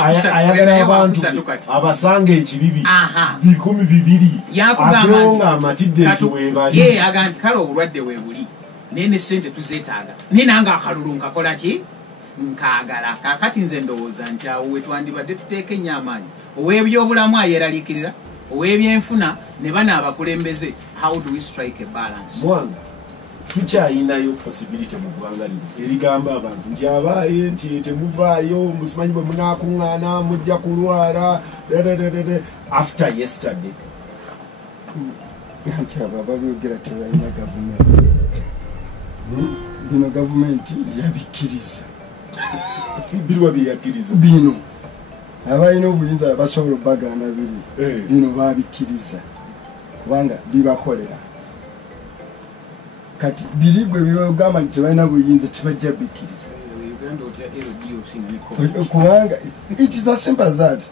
ayagala abantu abasanga ekibibi 200 agonga amatidde nti webali agandi kale obulwadde weebuli naye ne ssente tuzeetaaga naye nanga akalulu nkakola ki nkaagala kakati nze ndowooza nti awo wetwandibadde tuteeka ennyo amaanyi ow'ebyobulamu ayeraliikirira ow'ebyenfuna ne bana abakulembeze. How do we strike a balance? Mwanga tukyayinayo possibility mu ggwanga lino erigamba abantu nti abaaye nti temuvaayo musimanyi bwe munaakuŋŋaana mujja kulwala after yesterday nti abo ababyogera tebalina gavumenti bino gavumenti yabikkiriza birwa byeyakkiriza bino abalina obuyinza basobola obbagaana biri bino babikkiriza kubanga bibakolera kati biri gwe byogamba nti tebalina buyinza tebajja bikkiriza kubanga it is as simple as that.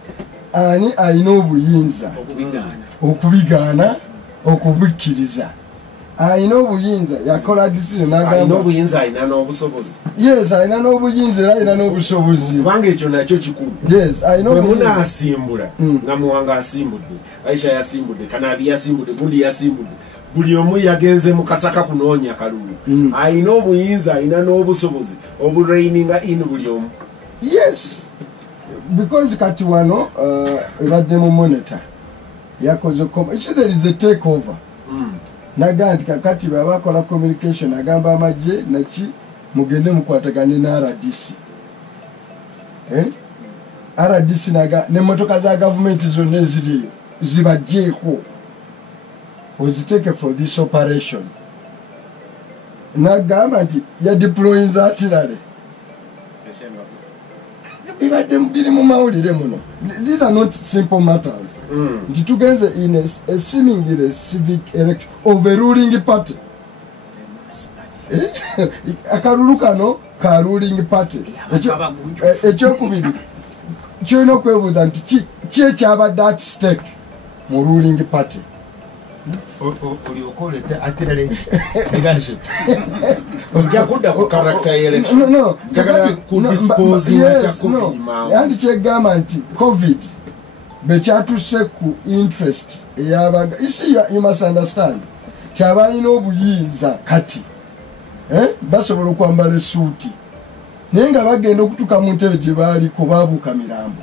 Ani alina obuyinza okubigaana okubikkiriza alina obuyinza yakola decision n'agamba obuyinza alina n'obusobozi. Yes, alina n'obuyinza era alina n'obusobozi kubanga ekyo nakyo kikulu. Yes, alina obuyinza. Bwe munaasimbula nga Muwanga asimbudde, Aisha yasimbudde, Kanabi yasimbudde, Gundi yasimbudde, buli omu yagenze mu kasaka kunoonya kalulu. Alina obuyinza alina n'obusobozi obureininga in buli omu. Yes, because kati wano ebadde mu monitor yakoze there is a takeover. Naganti kakati babakola communication agamba amagye naki mugende mukwatagane na RDC. RDC naga ne motoka za government zonna ziriyo zibajjeeko oziteke for this operation. Nagamba nti ya deploying artillery. These are not simple matters. Tugenze in a seemingly civic election overruling party. Akarulu kano ka ruling party. Ekyokubiri kyolina okwebuuza nti ki ekyabadde at stake mu ruling party. No. Yandi kyegamba nti COVID bekyatuse ku interest eyabaga. You see, you must understand. Kyabalina obuyinza kati basobola okwambala esuuti naye nga bagenda okutuuka mu ntebe gye baaliko baabuuka mirambo.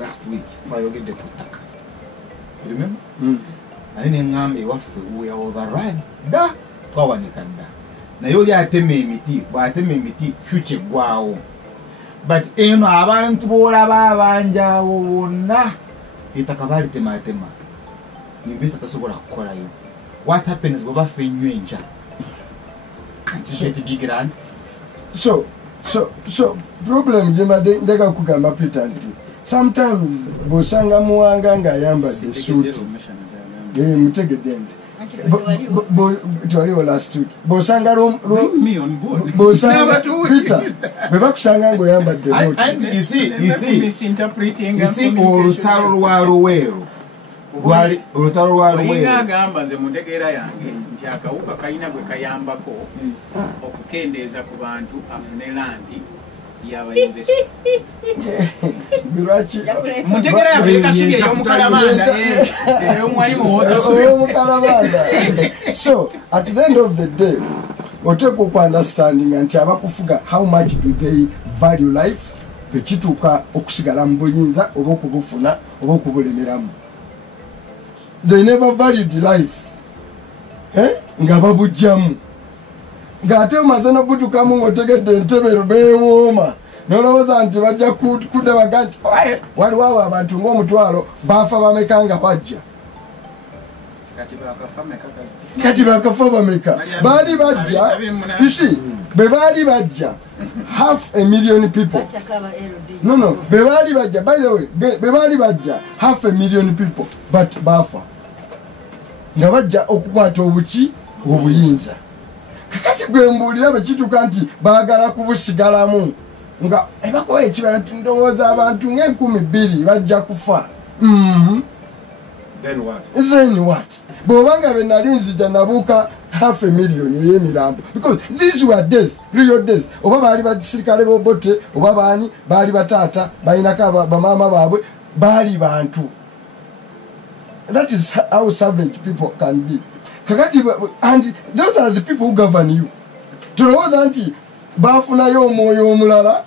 Last week, I get the kutaka. Remember? I didn't know we override. Da, Tawanikanda. Na yoli ateme miti, but ateme miti future wow. But eno abantu bola babanja wona itakabali tema. Invest atasobola kukola yo. What happens baba fenywenja? Can't you say to be grand? So problem jemade ndeka kugamba Peter nti sometimes bosanga Muwanga nga yambadde suit mutegedenze twaliwo last week bosanga bosanga Peter bebakusanga ngo yambadde you see olutalo lwa Luweero olutalo lwa Luweero agamba nze mu ntegeera yange nti akawuka kalina gwe kayambako okukendeeza ku bantu afune landi y'abayunivesiti. Muntegera y'Afrika siri ey'omukalabanda ey'omwalimu ey'omukalabanda. So at the end of the day oteeka okuunderstandinga nti abakufuga how much do they value life bekituuka okusigala mu buyinza oba okubufuna oba okubulemeramu. They never valued life nga babujjamu ng'ate omaze n'obutukamu ng'otegedde entebe beewooma n'olowooza nti bajja kudabaga nti waliwo awo abantu ng'omutwalo baafa bameka nga bajja. Kati bakafa bameka baali bajja. You see, be baali bajja 500,000 people. No, be baali bajja, by the way, be baali bajja 500,000 people, but baafa nga bajja okukwata obuki obuyinza. Kakati gwe mbuulira bekituuka nti baagala kubusigalamu nga ebakola ekibala nti ndowooza abantu nga2,000 bajja kufa. Then what? Then what? Bw'obanga be nali nzija nabuuka 500,000 ey'emirambo because these were deaths, real deaths. Oba baali basirikale b'obote oba baani baali bataata balinako bamaama baabwe baali bantu. That is how savage people can be. Kakati, and those are the people who govern you. Tulowooza nti baafunayo omwoyo omulala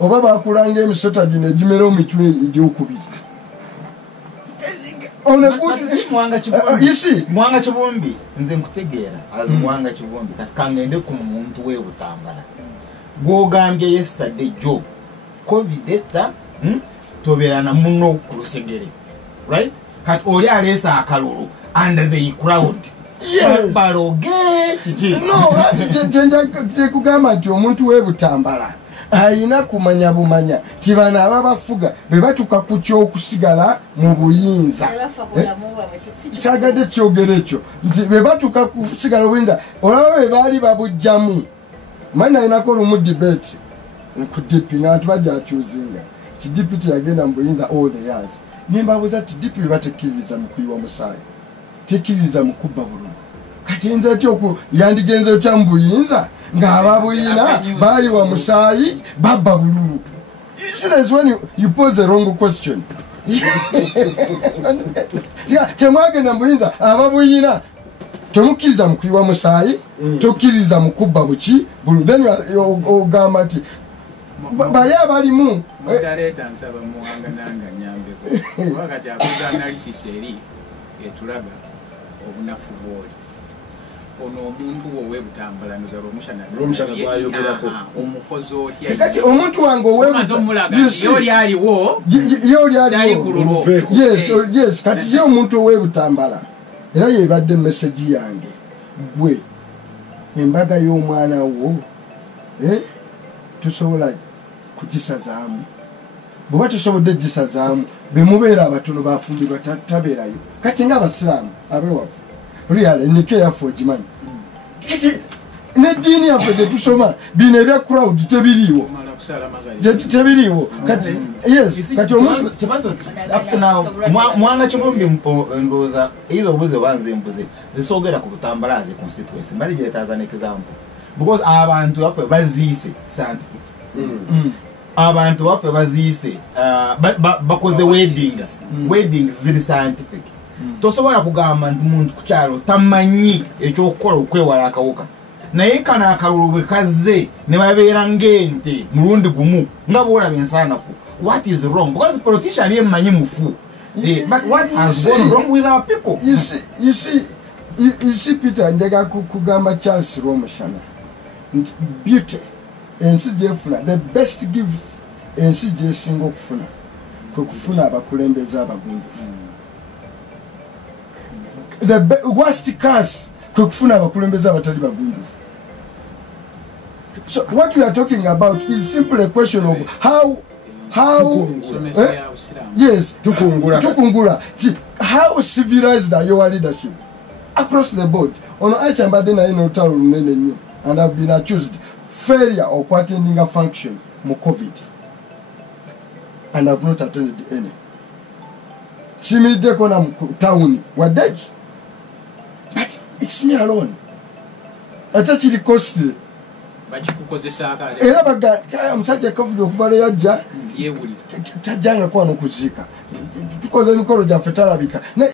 oba baakulanga emisota gino egimera omitwe egyokubiri. Mwanga Kibombi nze nkutegeera as Mwanga Kibombi kati kangende ku muntu we Butambala gwogambye yesterday Joe covid etta tobeera na muno ku Lusegere, right? Kati oli aleesa akalulu under the crowd. Yes. Baloge kiki no tekugamba nti omuntu we Butambala ayina kumanya bumanya ti bano ababafuga be batuka ku kyokusigala mu buyinza. Kyagadde kyogera ekyo nti be batuka kusigala mu buyinza olaba be baali babujjamu. Mani ayinako olumu debate ku DP ng'abantu bajja akyuzinga ti DP teyagenda mu buyinza all the years. Nimbabuuza ti DP be batekkiririza mu kuyiwa musaayi tekkiririza mu kubba bululu kati nze etyo yandigenze otya mu buyinza ng'ababuyina bayiwa musaayi babba bululu. See, that's when you pose the wrong question. Temwagenda mu buyinza ababuyina temukkiriza mu kuyiwa musaayi tokkiririza mu kubba buki bululu then ogamba nti bali abalimu moderator nsaba Muwanga nanga nyambeko wakati akoza analysis eri etulaga obunafu bwoli ono omuntu wowe Butambala nozalo omushana gwayogerako omukozi otya kati omuntu wange yoli aliwo tali kululu. Yes kati ye omuntu owe Butambala era yebadde message yange gwe embaga y'omwana wo tusobola kugisazaamu bw'oba tusobodde gisazaamu bemubeera abatono bafumbirwa tabeerayo kati ng'abasiraamu abeewaffe really nike yaffe ogimanyi kati n'eddiini yaffe gye tusoma bino ebya crowd tebiriiwo kati yes kati omuntu Mwanga Kibombi ndowooza either obuze banze mbuze zisoogera ku Butambala as a constituency mbali gyetaza an example because abantu baffe baziise scientific abantu baffe baziise bakoze weddings ziri scientific. Tosobola kugamba nti muntu ku kyalo tamanyi ekyokukola okwewala akawuka naye kana akalulu bwe kazze ne babeera ng'ente mulundi gumu nga bwolaba ensaanafu. What is wrong? Because politician yemanyi mufu. But what has gone wrong with our people? You see Peter njega kugamba Charles Romushana beauty ensi gyefuna the best gift ensi gyesinga okufuna kwe kufuna abakulembeze abagunjufu. The worst curse kwe kufuna abakulembeze abatali bagunjufu. So what we are talking about is simply a question of how yes tukungula how civilized are your leadership across the board. Ono achambade na ino talo lunene nnyo and have been accused failure of attending a function mu COVID and have not attended any. Similideko na town wadeji but it's me alone. Atachiri costly era baga omusajja COVID okuvala yajja tajjanga kwano kuzika tukoze emikolo gyaffe talabika